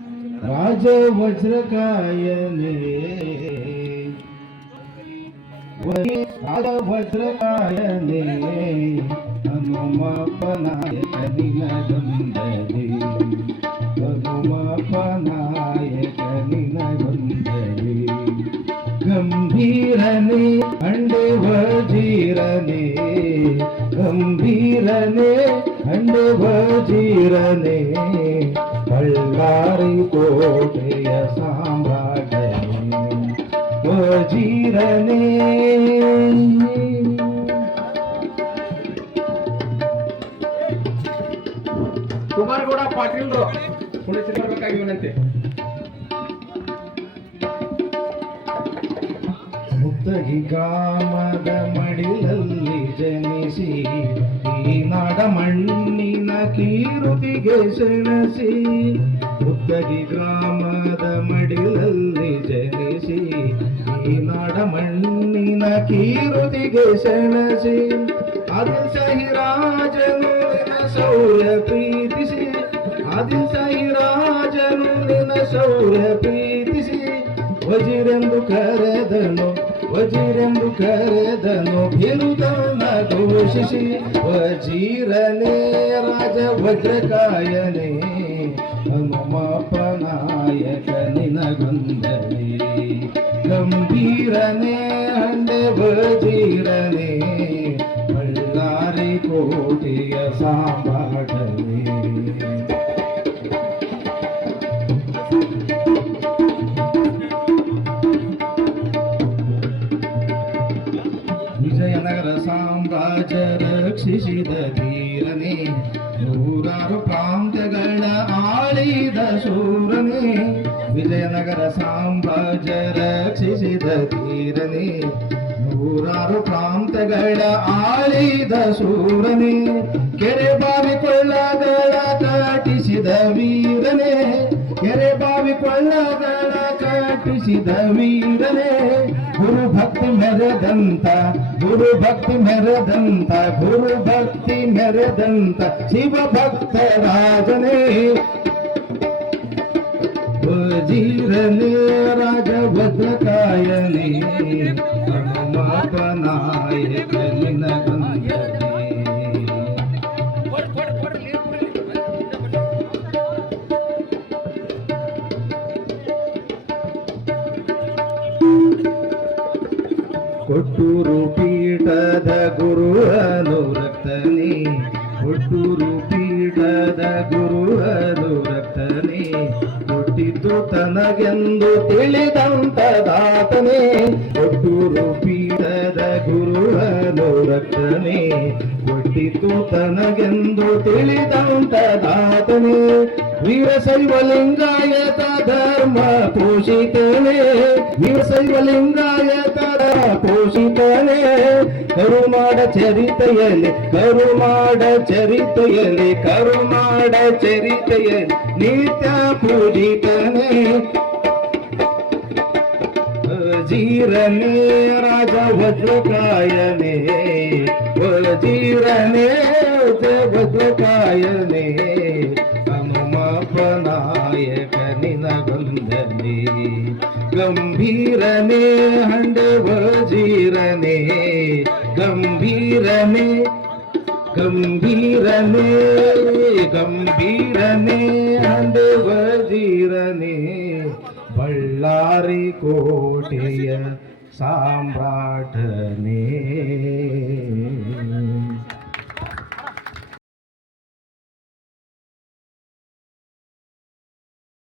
राज वज्र कायने राज वज्र कायने हनुमापनाय कनिगंधरे हनुमापनाय कनिगंधरे ಬಳ್ಳಾರಿ ಕೋಟೆಯ ಸಾಮ್ರಾಜ್ಯ ವಜೀರನೇ ಕುಮಾರಗೌಡ ಪಾಟೀಲ್ರು ಕುಣಿಸಿ ಬರ್ಬೇಕಾಗಿ ವಿನಂತಿ. ಮುತ್ತಗಿ ಗ್ರಾಮದ ಮಡಿಲಲ್ಲಿ ಜನಿಸಿ ಈ ನಾಡ ಮಣ್ಣಿನ ಕೀರುತಿಗೆ ಸೆಣಸಿ ಮುತ್ತಗಿ ಗ್ರಾಮದ ಮಡಿಲಲ್ಲಿ ಜನಿಸಿ, ಈ ನಾಡ ಮಣ್ಣಿನ ಕೀರುತಿಗೆ ಸೆಣಸಿ, ಆದಿಲ್ ಸಹಿರಾಜನು ನಿನ್ನ ಸೌರ್ಯ ಪ್ರೀತಿಸಿ, ಆದಿಲ್ ಸಹಿರಾಜನು ನಿನ್ನ ಸೌರ್ಯ ಪ್ರೀತಿಸಿ, ವಜಿರೆಂದು ಕರೆದನು ವಜಿರೆಂದು ಕರೆದನು ಬಿರುದನ ಘೋಷಿಸಿ ವಜೀರನೇ ರಾಜ ವಜ್ರಕಾಯನೇ ಹನುಮಪ್ಪನಾಯಕ ನಿನಗೊಂದಲಿ ಗಂಭೀರನೇ ಹಂಡೆ ವಿಜಯನಗರ ಸಾಮ್ರಾಜ್ಯ ರಕ್ಷಿಸಿದ ಧೀರನೇ, ನೂರಾರು ಪ್ರಾಂತ್ಯಗಳ ಆಳಿದ ಶೂರನೇ, ವಿಜಯನಗರ ಸಾಮ್ರಾಜ್ಯ ರಕ್ಷಿಸಿದ ಧೀರನೇ, ನೂರಾರು ಪ್ರಾಂತ್ಯಗಳ ಆಳಿದ ಶೂರನೇ, ಕೆರೆ ಬಾವಿ ಕೊಳ್ಳಗಳ ದಾಟಿಸಿದ ವೀರನೇ ಕೆರೆ ಬಾವಿ ಕೊಳ್ಳಗಳ ಕಟ್ಟಿಸಿದ ವೀರನೇ, ಗುರು ಭಕ್ತಿ ಮೆರೆದಂತ, ಗುರು ಭಕ್ತಿ ಮೆರೆದಂತ, ಗುರು ಭಕ್ತಿ ಮೆರೆದಂತ ಶಿವ ಭಕ್ತ ರಾಜನೇ. ವಜೀರನೇ ರಾಜ ಕೊಟ್ಟೂರು ಪೀಠದ ಗುರು ಅನುರಕ್ತನೇ ಕೊಟ್ಟೂರು ಪೀಠದ ಗುರು ಅನುರಕ್ತನೇ ಕೊಟ್ಟಿದ್ದು ತನಗೆಂದು ತಿಳಿದಂತ ದಾತನೇ ಕೊಟ್ಟೂರು ಪೀಠದ ಗುರು ಅನುರಕ್ತನೇ ಕೊಟ್ಟಿದ್ದು ತನಗೆಂದು ತಿಳಿದಂತ ದಾತನೇ ವೀರಶೈವ ಧರ್ಮ ಪೋಷಿತನೇ. ವೀರಶೈವ ಲಿಂಗಾಯತ ಪೋಷಿತನೇ ಕರುಮಾಡ ಚರಿತೆಯಲ್ಲಿ ಕರುಮಾಡ ಚರಿತೆಯಲ್ಲಿ ಕರುಮಾಡ ಚರಿತೆಯಲ್ಲಿ ನಿತ್ಯ ಪೂಜಿತನೇ ವಜೀರನೇ ರಾಜ ವಜ್ರಕಾಯನೇ ವಜೀರನೇ ವಜ್ರಕಾಯನೇ ಹನುಮಪ್ಪನಾಯಕ ನಿನಗೊಂದನೆ ಗಂಭೀರನೇ ಹಂಡ ವಜೀರನೇ ಗಂಭೀರನೇ ಗಂಭೀರನೇ ಗಂಭೀರನೇ ಹಂಡ ವಜೀರನೇ ಬಳ್ಳಾರಿ ಕೋಟೆಯ ಸಾಮ್ರಾಟನೇ